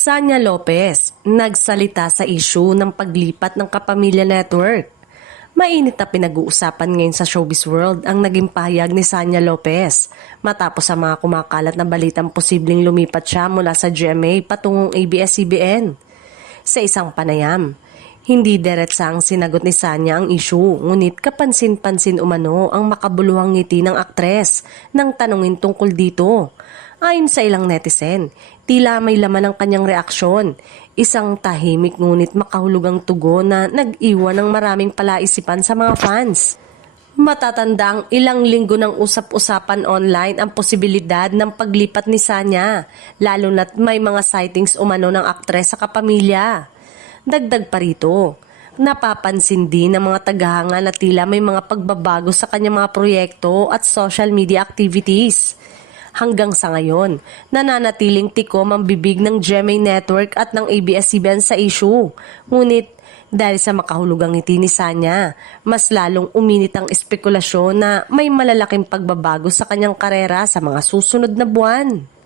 Sanya Lopez, nagsalita sa issue ng paglipat ng Kapamilya Network. Mainit na pinag-uusapan ngayon sa showbiz world ang naging pahayag ni Sanya Lopez matapos sa mga kumakalat na balitang posibleng lumipat siya mula sa GMA patungong ABS-CBN. Sa isang panayam, hindi diretsang sinagot ni Sanya ang issue, ngunit kapansin-pansin umano ang makabuluhang ngiti ng aktres nang tanungin tungkol dito. Ayon sa ilang netizen, tila may laman ang kanyang reaksyon. Isang tahimik ngunit makahulugang tugon na nag-iwan ng maraming palaisipan sa mga fans. Matatanda ang ilang linggo ng usap-usapan online ang posibilidad ng paglipat ni Sanya, lalo na't may mga sightings umano ng aktres sa Kapamilya. Dagdag pa rito, napapansin din ng mga tagahanga na tila may mga pagbabago sa kanyang mga proyekto at social media activities. Hanggang sa ngayon, nananatiling tikom ang bibig ng GMA Network at ng ABS-CBN sa issue. Ngunit dahil sa makahulugang ngiti ni Sanya, mas lalong uminit ang espekulasyon na may malalaking pagbabago sa kanyang karera sa mga susunod na buwan.